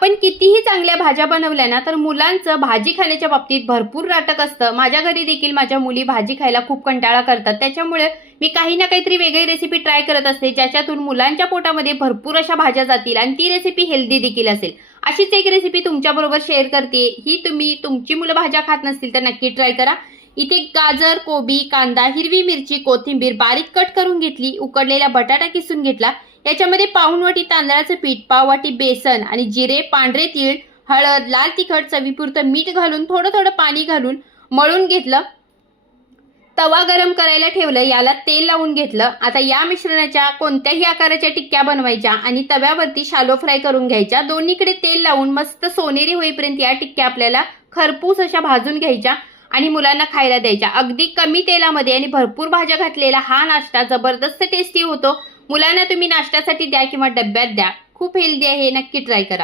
आपण कितीही चांगल्या भाज्या बनवल्या ना तर मुलांचं भाजी खाण्याच्या बाबतीत भरपूर नाटक असतं। माझ्या घरी देखील माझ्या मुली भाजी खायला खूप कंटाळा करतात, त्याच्यामुळे मी काही ना काहीतरी वेगळी रेसिपी ट्राय करत असते ज्याच्यातून मुलांच्या पोटामध्ये भरपूर अशा भाज्या जातील आणि ती रेसिपी हेल्दी देखील असेल। अशीच एक रेसिपी तुमच्याबरोबर शेअर करते। ही तुमची मुलं भाज्या खात नसतील तर नक्की ट्राय करा। इथे गाजर, कोबी, कांदा, हिरवी मिरची, कोथिंबीर बारीक कट करून घेतली, उकडलेला बटाटा किसून घेतला, याच्यामध्ये पाऊण वाटी तांदळाचं पीठ, पाव वाटी बेसन आणि जिरे, पांढरे तीळ, हळद, लाल तिखट, चवीपुरतं मीठ घालून थोडं थोडं पाणी घालून मळून घेतलं। तवा गरम करायला ठेवलं, याला तेल लावून घेतलं। आता या मिश्रणाच्या कोणत्याही आकाराच्या टिक्क्या बनवायच्या आणि तव्यावरती शालो फ्राय करून घ्यायच्या। दोन्हीकडे तेल लावून मस्त सोनेरी होईपर्यंत या टिक्क्या आपल्याला खरपूस अशा भाजून घ्यायच्या आणि मुलांना खायला द्यायच्या। अगदी कमी तेलामध्ये आणि भरपूर भाज्या घातलेला हा नाश्ता जबरदस्त टेस्टी होतो। मुलांना तुम्ही नाश्त्यासाठी द्या किंवा डब्यात द्या, खूप हेल्दी आहे, नक्की ट्राय करा।